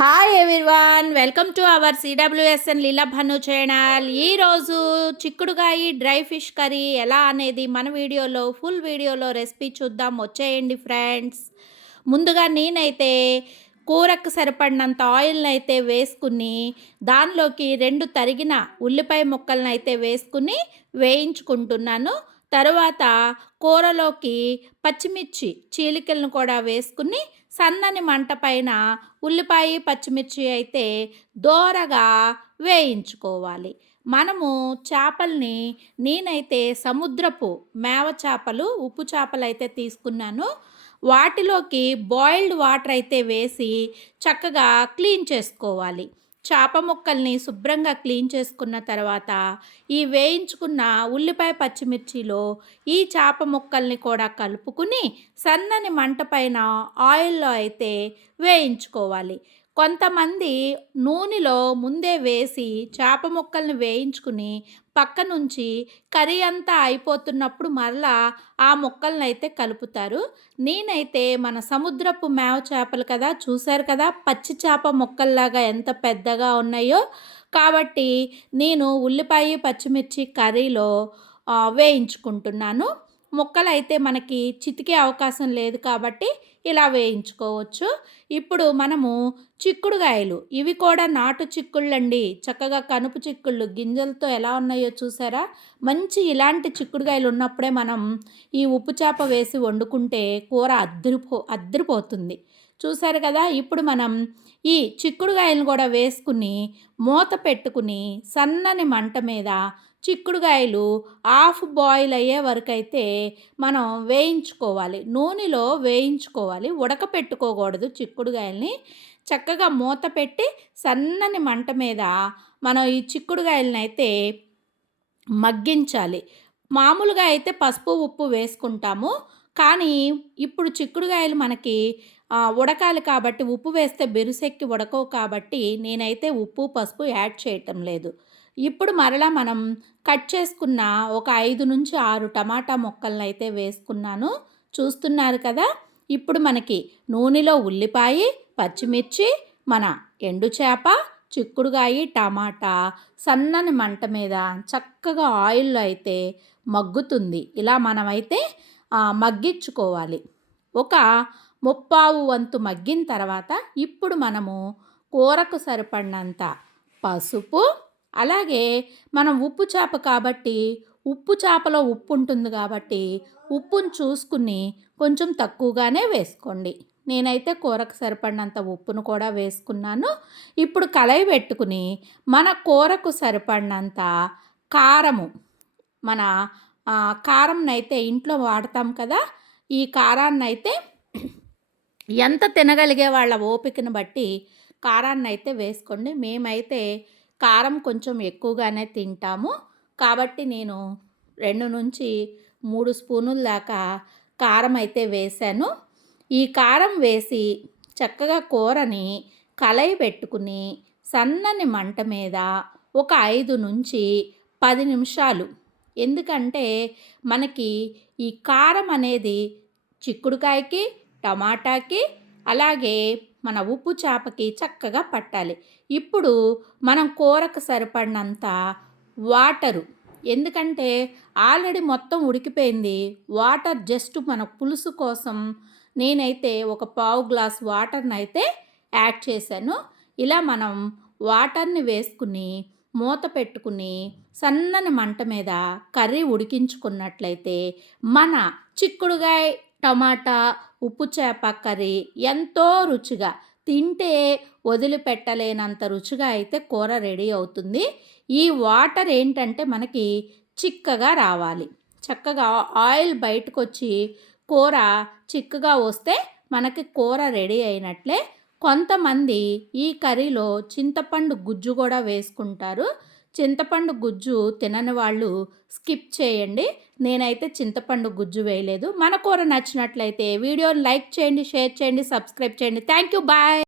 Hi everyone, welcome to our CWSN Leela Bhanu channel. ఈరోజు చిక్కుడుగాయ dry fish curry ఎలా అనేది మన వీడియోలో ఫుల్ వీడియోలో రెసిపీ చూద్దాం. వచ్చేయండి ఫ్రెండ్స్. ముందుగా నేనైతే కూరకు సరిపడినంత ఆయిల్ని అయితే వేసుకుని దానిలోకి 2 తరిగిన ఉల్లిపాయ ముక్కలను అయితే వేసుకుని వేయించుకుంటున్నాను. తరువాత కూరలోకి పచ్చిమిర్చి చీలికలను కూడా వేసుకుని సన్నని మంట పైన ఉల్లిపాయ పచ్చిమిర్చి అయితే దోరగా వేయించుకోవాలి. మనము చేపల్ని నేనైతే సముద్రపు మేవ చేపలు ఉప్పు చేపలు అయితే తీసుకున్నాను. వాటిలోకి బాయిల్డ్ వాటర్ అయితే వేసి చక్కగా క్లీన్ చేసుకోవాలి. చేప ముక్కల్ని శుభ్రంగా క్లీన్ చేసుకున్న తర్వాత ఈ వేయించుకున్న ఉల్లిపాయ పచ్చిమిర్చిలో ఈ చేప ముక్కల్ని కూడా కలుపుకుని సన్నని మంట పైన ఆయిల్లో అయితే వేయించుకోవాలి. కొంతమంది నూనెలో ముందే వేసి చేప ముక్కల్ని వేయించుకుని పక్క నుంచి కర్రీ అంతా అయిపోతున్నప్పుడు మరలా ఆ ముక్కల్ని అయితే కలుపుతారు. నేనైతే మన సముద్రపు మేవ చేపలు కదా, చూశారు కదా పచ్చి చేప ముక్కల్లాగా ఎంత పెద్దగా ఉన్నాయో, కాబట్టి నేను ఉల్లిపాయ పచ్చిమిర్చి కర్రీలో వేయించుకుంటున్నాను. ముక్కలైతే మనకి చితికే అవకాశం లేదు కాబట్టి ఇలా వేయించుకోవచ్చు. ఇప్పుడు మనము చిక్కుడుగాయలు, ఇవి కూడా నాటు చిక్కుళ్ళండి, చక్కగా కనుపు చిక్కుళ్ళు గింజలతో ఎలా ఉన్నాయో చూసారా. మంచి ఇలాంటి చిక్కుడుగాయలు ఉన్నప్పుడే మనం ఈ ఉప్పు చేప వేసి వండుకుంటే కూర అద్దరిపోతుంది. చూసారు కదా. ఇప్పుడు మనం ఈ చిక్కుడుగాయలను కూడా వేసుకుని మూత పెట్టుకుని సన్నని మంట మీద చిక్కుడుగాయలు హాఫ్ బాయిల్ అయ్యే వరకు అయితే మనం వేయించుకోవాలి. నూనెలో వేయించుకోవాలి, ఉడకపెట్టుకోకూడదు. చిక్కుడుగాయల్ని చక్కగా మూత పెట్టి సన్నని మంట మీద మనం ఈ చిక్కుడుగాయలని అయితే మగ్గించాలి. మామూలుగా అయితే పసుపు ఉప్పు వేసుకుంటాము, కానీ ఇప్పుడు చిక్కుడుగాయలు మనకి ఉడకాలి కాబట్టి ఉప్పు వేస్తే బిరుసెక్కి ఉడకవు కాబట్టి నేనైతే ఉప్పు పసుపు యాడ్ చేయటం లేదు. ఇప్పుడు మరలా మనం కట్ చేసుకున్న ఒక 5 నుంచి 6 టమాటా ముక్కలను అయితే వేసుకున్నాను. చూస్తున్నారు కదా. ఇప్పుడు మనకి నూనెలో ఉల్లిపాయ పచ్చిమిర్చి, మన ఎండు చేప, చిక్కుడుగాయ, టమాటా సన్నని మంట మీద చక్కగా ఆయిల్లో అయితే మగ్గుతుంది. ఇలా మనమైతే మగ్గించుకోవాలి. ఒక ముప్పావు వంతు మగ్గిన తర్వాత ఇప్పుడు మనము కూరకు సరిపడినంత పసుపు, అలాగే మనం ఉప్పు చేప కాబట్టి ఉప్పు చేపలో ఉప్పు ఉంటుంది కాబట్టి ఉప్పును చూసుకుని కొంచెం తక్కువగానే వేసుకోండి. నేనైతే కూరకు సరిపడినంత ఉప్పును కూడా వేసుకున్నాను. ఇప్పుడు కళాయి పెట్టుకుని మన కూరకు సరిపడినంత కారము, మన కారంనైతే ఇంట్లో వాడతాం కదా, ఈ కారాన్నైతే ఎంత తినగలిగే వాళ్ళ ఓపికను బట్టి కారాన్ని అయితే వేసుకోండి. మేమైతే కారం కొంచెం ఎక్కువగానే తింటాము కాబట్టి నేను 2 నుంచి 3 స్పూనుల దాకా కారం అయితే వేశాను. ఈ కారం వేసి చక్కగా కూరని కళాయి పెట్టుకుని సన్నని మంట మీద ఒక 5 నుంచి 10 నిమిషాలు, ఎందుకంటే మనకి ఈ కారం అనేది చిక్కుడుకాయకి, టమాటాకి, అలాగే మన ఉప్పు చేపకి చక్కగా పట్టాలి. ఇప్పుడు మనం కూరకు సరిపడినంత వాటరు, ఎందుకంటే ఆల్రెడీ మొత్తం ఉడికిపోయింది. వాటర్ జస్ట్ మన పులుసు కోసం నేనైతే ఒక పావు గ్లాస్ వాటర్ని అయితే యాడ్ చేశాను. ఇలా మనం వాటర్ని వేసుకుని మూత పెట్టుకుని సన్నని మంట మీద కర్రీ ఉడికించుకున్నట్లయితే మన చిక్కుడుగాయ టమాటా ఉప్పు చేప కర్రీ ఎంతో రుచిగా, తింటే వదిలిపెట్టలేనంత రుచిగా అయితే కూర రెడీ అవుతుంది. ఈ వాటర్ ఏంటంటే మనకి చిక్కగా రావాలి. చక్కగా ఆయిల్ బయటకు వచ్చి కూర చిక్కగా వస్తే మనకి కూర రెడీ అయినట్లే. కొంతమంది ఈ కర్రీలో చింతపండు గుజ్జు కూడా వేసుకుంటారు. చింతపండు గుజ్జు తినని వాళ్ళు స్కిప్ చేయండి. నేనైతే చింతపండు గుజ్జు వేయలేదు. మన కూర నచ్చినట్లయితే వీడియోని లైక్ చేయండి, షేర్ చేయండి, సబ్స్క్రైబ్ చేయండి. Thank you, bye.